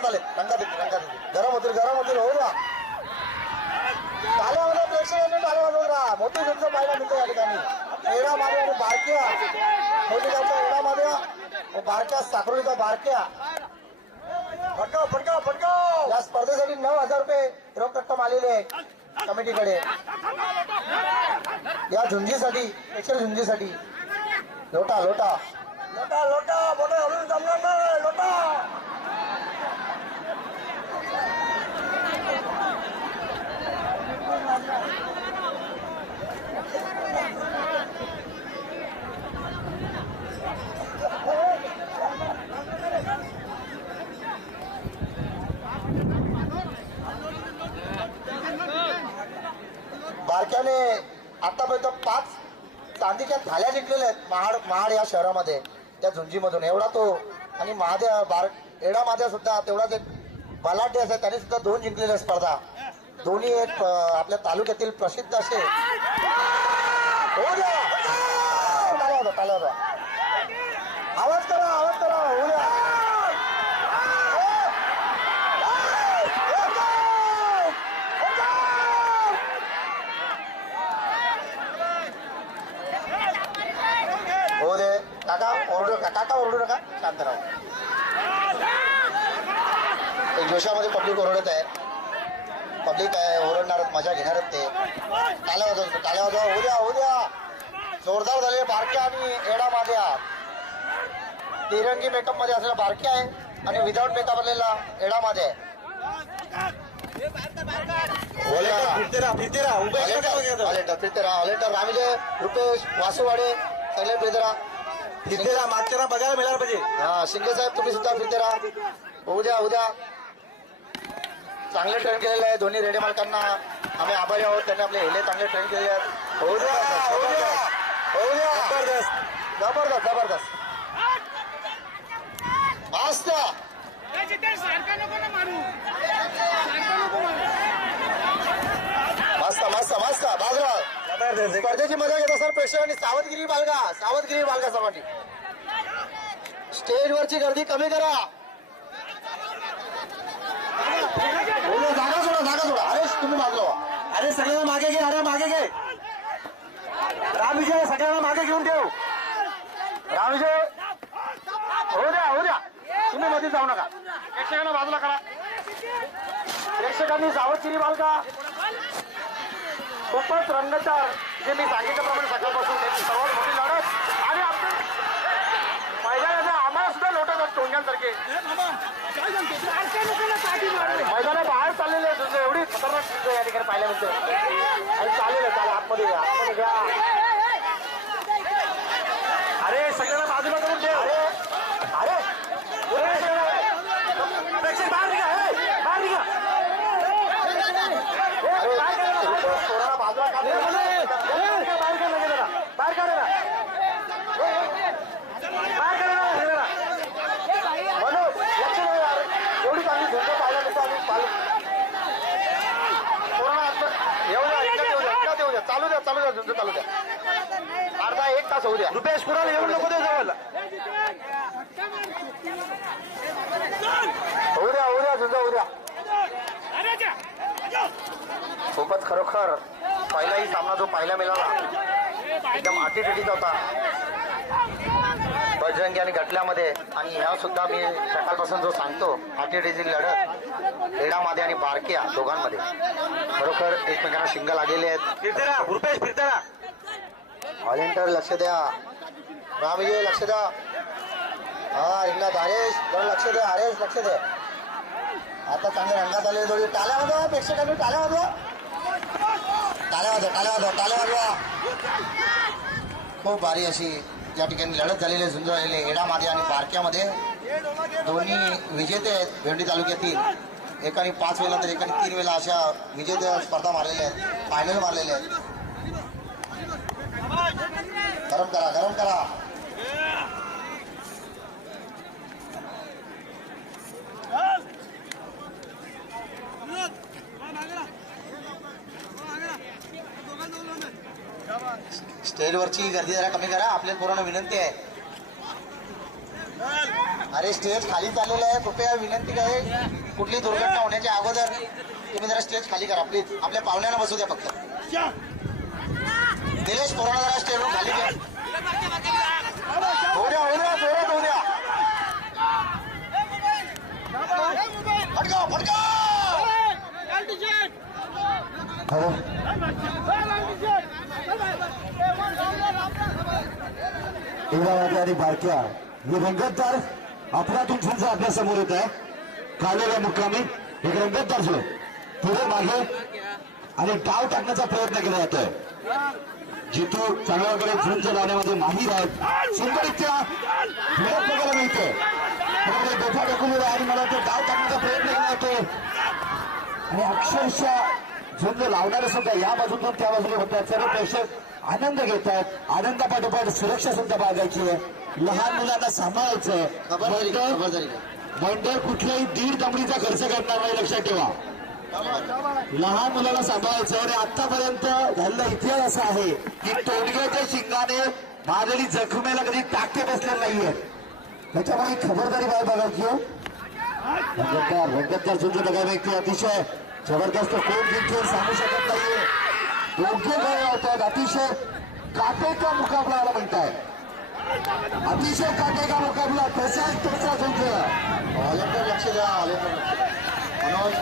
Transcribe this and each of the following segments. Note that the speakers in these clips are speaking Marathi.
रंगात आले रंगात येते रंगात येते गरम होतील गरम होतील हो ना टाळ्या वाजवा प्रेक्षकांनी टाळ्या वाजवत राहा. मोठी तुमचं पाहायला मिळतो या ठिकाणी. एडा मागे आणि बारक्या. एडा मागे बारक्या साखरोलीचा बारक्या. फटकाव फटकाव फटकाव. या स्पर्धेसाठी नऊ हजार रुपये रोख रक्कम आलेली आहे कमिटीकडे. या झुंजीसाठी स्पेशल झुंजीसाठी. लोटा लोटा. लोटा लोटा. मोठा हलून जमणार नाही. लोटा. बारक्याने आतापर्यंत पाच चांदीच्या थाल्या जिंकलेल्या आहेत. महाड महाड या शहरामध्ये त्या झुंजीमधून. एवढा तो आणि महाद्या बार एडा महाद्या सुद्धा तेवढाच एक बलाढ्य असेल त्याने सुद्धा दोन जिंकलेल्या स्पर्धा. दोन्ही एक आपल्या तालुक्यातील प्रसिद्ध असे. हो द्या हो आवाज करा आवाज करा हो द्या. हो दे. काका ओरडू नका. काका ओरडू नका. शांत राहा. जोशामध्ये पब्लिक ओरडत आहे. पब्लिक आहे ओरडणार मजा घेणार ते. टाळ्या वाजव टाळ्या वाजवा. उद्या उद्या. जोरदार झाले बारक्या आणि एडा माद्या तिरंगी मेकअपमध्ये असलेला बारक्या आहे आणि विदाऊट मेकअप असलेला एडा मध्ये आहे रामिले रुपेश वासुवाडे सगळे फिरते फिरते राहा मागच्या बघायला मिळालं पाहिजे. हा शिंदे साहेब तुम्ही सुद्धा फिरते राहा. उद्या उद्या. चांगले ट्रेन केलेले आहे. दोन्ही रेडे मालकांना आम्ही आभारी आहोत. त्यांनी आपले हेले चांगले ट्रेन केलेले आहेत. होऊ द्या होऊ द्या होऊ द्या जबरदस्त जबरदस्त जबरदस्त मस्त मस्त मस्त मस्त बाजरा जबरदस्त. स्पर्धेची मजा घेत असाल प्रेक्षकांनी सावधगिरी बाळगा सावधगिरी बाळगा सर्वांनी. स्टेजवरची गर्दी कमी करा. जागा सोडा जागा सोडा. अरे तुम्ही बाजूला अरे सगळ्यांना मागे घे अरे मागे घे. रामविजय सगळ्यांना मागे घेऊन ठेव. राम विजय हो द्या हो द्या. तुम्ही मध्ये जाऊ नका. प्रेक्षकांना बाजूला करा. प्रेक्षकांनी सावधगिरी बालका खूपच रंगचार जे मी सांगितल्याप्रमाणे सकाळपासून सर्वात मोठी लढत आणि आपल्या मैदानाचा आम्हाला सुद्धा लोटत असतो टोंग्यांसारखे सारखा नको ना पाठी मारू मैदाना बाहेर चाललेले आहेत तुझं एवढी खतरनाक चित्र या ठिकाणी पाहायला मिळते आणि चालेल चालेल आतमध्ये घ्या आतमध्ये घ्या अरे सगळ्यांना बाजूला करून ठेव अरे अरे अरे, सगळ्यांना- प्रेक्षक बाहेर निघा हे, बाहेर निघा अरे, बाहेर काढा ना, बाहेर काढा. पोराला बाजूला काढ. बाहेर काढा, बाहेर काढा लगेच जरा. बाहेर काढा ना. बाहेर काढा ना, हे जरा. मनोज, लक्ष द्या यार. एवढी चांगली झोप पाहायला नसतं आम्ही पाहिलं. पोराला आतमध्ये- येऊ द्या इकडे येऊ द्या इकडे येऊ द्या करा द्या चालू झुंज चालू अर्धा एक तास होऊ द्या. रुपेश कुणाला येऊन नको दे जवळ होऊ द्या होऊ द्या झुंज होऊ द्या. खूपच खरोखर पहिलाही सामना जो पाहायला मिळाला एकदम अटीतटीचा होता. बजरंगी आणि गटल्यामध्ये आणि ह्या सुद्धा मी सकाळपासून जो सांगतो अटीतटीची लढत एडामध्ये आणि बारक्या दोघांमध्ये. खरोखर एकमेकांना शिंग लागलेले आहेत. व्हॉलेंटियर लक्ष द्या. रामविजय लक्ष द्या. हा रिंगणात हरेश जरा लक्ष द्या हरेश लक्ष द्या. आता चांगले रंगात आले थोडी टाळ्या वाजवा प्रेक्षकांनी टाळ्या वाजवा. टाळ्या वाजवा टाळ्या वाजवा टाळ्या वाजवा. खूप भारी अशी या ठिकाणी लढत झालेली आहे, झुंज झालेली आणि बारक्यामध्ये दोन्ही विजेते आहेत भेंडी तालुक्यातील. एकाने पाच वेळा तर एकाने तीन वेळा अशा विजेते स्पर्धा मारलेल्या आहेत. फायनल मारलेल्या आहेत. गरम करा गरम करा. स्टेजवरची गर्दी जरा कमी करा आपल्या पोरांना विनंती आहे अरे स्टेज खाली चाललेलं आहे कृपया विनंती काय कुठली दुर्घटना होण्याच्या अगोदर तुम्ही जरा स्टेज खाली करा प्लीज आपल्या पाहुण्यांना बसू द्या फक्त निलेश पोरांना जरा स्टेजवर खाली घ्या होऊ द्या होऊ द्या जोरात होऊ द्या फटका फटका इंद्रावती आणि बारक्या. हे रंगतदार अपरातून झुंज आपल्यासमोर येत आहे कालेल्या मुक्कामी एक रंगतदार झुळ पुढे मागे आणि डाव टाकण्याचा प्रयत्न केला जातोय. जितू चांगल्याकडे झुंज लावण्यामध्ये माहीर आहेत. सुंदररित्या मिळत बघायला मिळतं. त्यामध्ये गोठा टाकून आणि मला तो डाव टाकण्याचा प्रयत्न केला जातोय. आणि अक्षरशः झुंज लावणारे सुद्धा या बाजूतून त्या बाजूला होतात सर्व प्रेक्षक आनंद घेत आहेत आनंदापाठोपाठ सुरक्षा सुद्धा बाळगायची आहे. लहान मुलांना सांभाळायचं. खबरदारी मंडळ कुठल्याही दीड दमडीचा खर्च करणार नाही लक्षात ठेवा. लहान मुलाला सांभाळायचं आणि आतापर्यंत झालेला इतिहास असा आहे की तोंडग्याच्या शिंगाने मारलेली जखमेला कधी टाके बसले नाहीये. त्याच्यामुळे खबरदारी बाय बघायची. रंगतदार रंगतदार सुद्धा बघा व्यक्ती अतिशय जबरदस्त कोण जिंकेल सांगू शकत नाहीये. दोघे गळे होतात अतिशय काटेका मुकाबला आला म्हणताय. अतिशय काटेका मुकाबला तसाच तसा झुंज व्हॉलेंटियर लक्ष द्या द्या. मनोज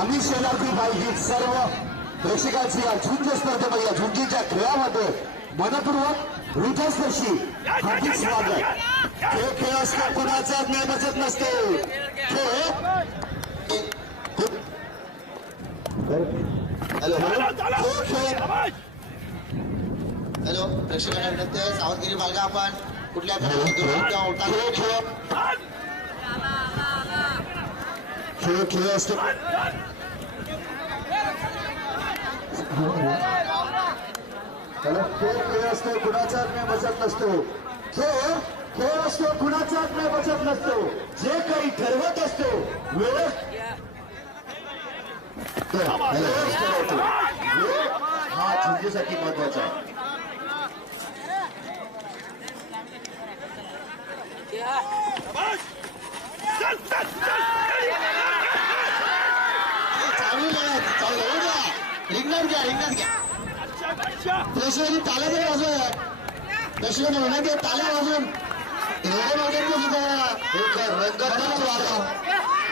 आम्ही शेजारची पाहिजे सर्व प्रेक्षकांची या झुंज स्पर्धेमध्ये या झुंजीच्या खेळामध्ये मनपूर्वक हृदयस्पर्शी हार्दिक स्वागत. खेळ खेळ असतो कुणाचा मेळ बसत नसतो. खेळ हॅलो. खेळ खेळ हॅलो. प्रेक्षकांना विनंती आहे सावधगिरी बाळगा आपण. कुठल्या खेळ खेळ असतो. त्याला खेळ खेळ असतो कुणाचा आत्म्या बसत नसतो. खेळ खेळ असतो कुणाचा आत्म्या बसत नसतो. जे काही ठरवत असतो वेळ वेळच ठरवतो वेळ हा. झुंजीसाठी महत्त्वाचा आहे चांगली लढत चांगली रिंगणात घ्या रिंगणात घ्या प्रेक्षकांनी ताल्या तरी वाजवा प्रेक्षकांना विनंती आहे ताल्या वाजवून सुद्धा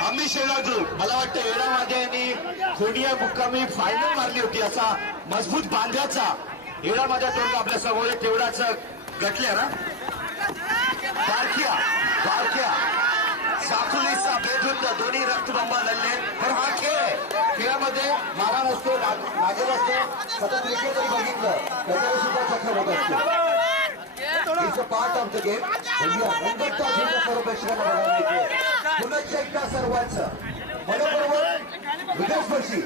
आम्ही शेजारचो. मला वाटतं येडामध्ये यांनी खोडिया मुक्कामी फायनल मारली होती असा मजबूत बांध्याचा येडामध्ये तोंड आपल्यासमोर तेवढाच गटल्या ना बारक्या बारक्या. साकुलीचा बेधुंद दोन्ही रक्तबंबा लढले. पण हा खेळ. खेळामध्ये मारा नसतो नागेल असतो. सतत विकेट जरी बघितलं त्याच्यावर सुद्धा चक्र होत असतो. सर्व प्रेक्षकांना बघायला मिळते पुन्हा एकदा सर्वांचं. मनोबरोबर हृदयस्पर्शी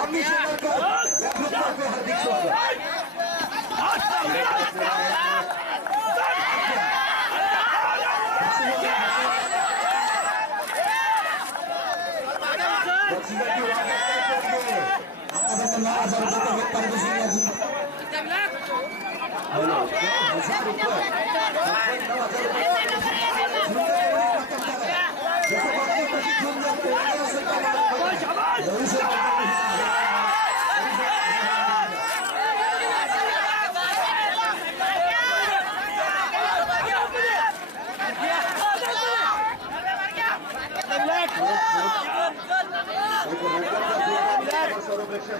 आम्ही शेजारकर या ग्रुपतर्फे हार्दिक स्वागत. सावध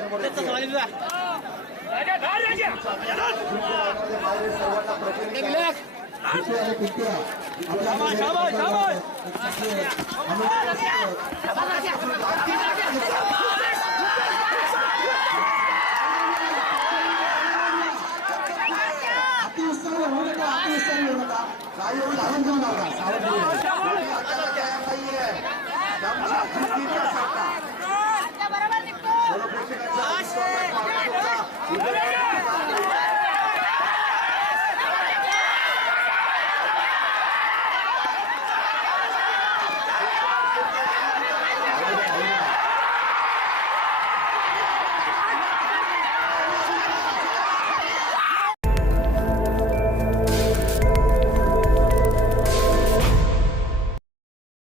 घेऊ नका